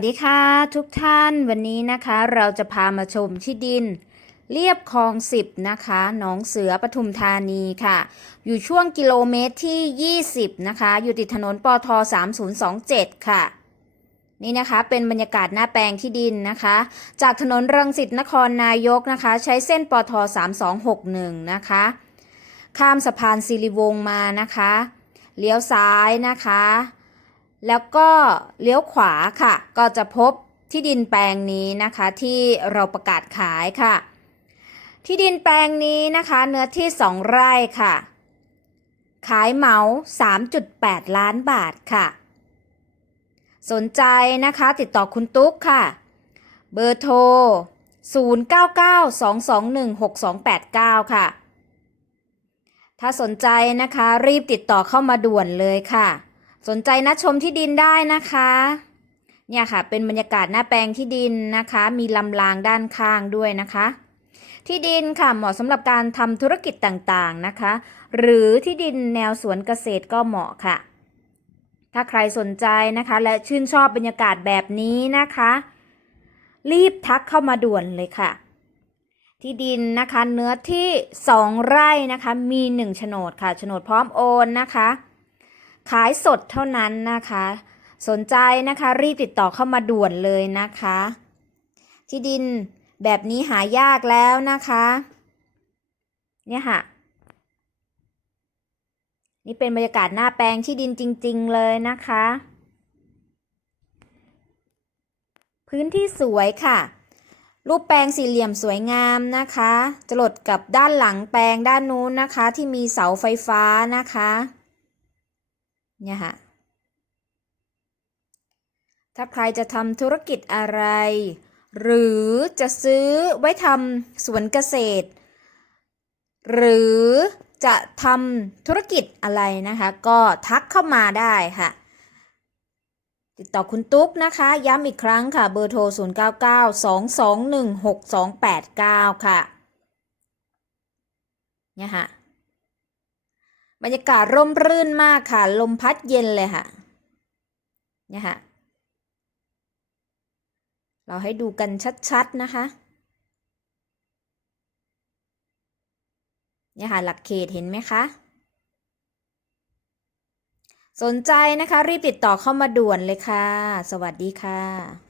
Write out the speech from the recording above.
สวัสดีค่ะทุกท่านวันนี้นะคะเราจะพามาชมที่ดิน เรียบคลองสิบนะคะหนองเสือปทุมธานีค่ะ อยู่ช่วงกิโลเมตรที่ 20 นะคะ อยู่ติดถนนปท3027 ค่ะ นี่นะคะเป็นบรรยากาศหน้าแปลงที่ดินนะคะ จากถนนรังสิตนครนายกนะคะ ใช้เส้นปท3261 นะคะ ข้ามสะพานสิริวงมานะคะ เลี้ยวซ้ายนะคะ แล้วก็เลี้ยวขวาค่ะ ก็จะพบที่ดินแปลงนี้นะคะที่เราประกาศขายค่ะ ที่ดินแปลงนี้นะคะ เนื้อที่ 2 ไร่ค่ะ ขายเหมา 3.8 ล้านบาทค่ะ สนใจนะคะติดต่อคุณตุ๊กค่ะ เบอร์โทร 0992216289 ค่ะ ถ้าสนใจนะคะรีบติดต่อเข้ามาด่วนเลยค่ะ สนใจนัดชมที่ดินได้นะคะ เนี่ยค่ะ เป็นบรรยากาศหน้าแปลงที่ดินนะคะ มีลำรางด้านข้างด้วยนะคะ ที่ดินค่ะเหมาะสำหรับการทำธุรกิจต่างๆนะคะ หรือที่ดินแนวสวนเกษตรก็เหมาะค่ะ ถ้าใครสนใจนะคะ และชื่นชอบบรรยากาศแบบนี้นะคะ รีบทักเข้ามาด่วนเลยค่ะที่ดินนะคะเนื้อที่ 2 ไร่นะคะ มี 1 โฉนดค่ะ โฉนดพร้อมโอนนะคะ ขายสดเท่านั้นนะคะ สนใจนะคะรีบติดต่อเข้ามาด่วนเลยนะคะ ที่ดินแบบนี้หายากแล้วนะคะ เนี่ยค่ะ นี่เป็นบรรยากาศหน้าแปลงที่ดินจริง ๆ เลยนะคะ พื้นที่สวยค่ะรูปแปลงสี่เหลี่ยมสวยงามนะคะจรดกับด้านหลังแปลงด้านนู้นนะคะ ที่มีเสาไฟฟ้านะคะ เนี่ยค่ะ ถ้าใครจะทำธุรกิจอะไร หรือจะซื้อไว้ทำสวนเกษตร หรือจะทำธุรกิจอะไรนะคะ ก็ทักเข้ามาได้ค่ะ ติดต่อคุณตุ๊กนะคะ ย้ำอีกครั้งค่ะ เบอร์โทร 0992216289 ค่ะ เนี่ยค่ะ บรรยากาศร่มรื่นมากค่ะ ลมพัดเย็นเลยค่ะเนี่ยค่ะ เราให้ดูกันชัดๆนะคะเนี่ยค่ะหลักเขตเห็นไหมคะ สนใจนะคะรีบติดต่อเข้ามาด่วนเลยค่ะ สวัสดีค่ะ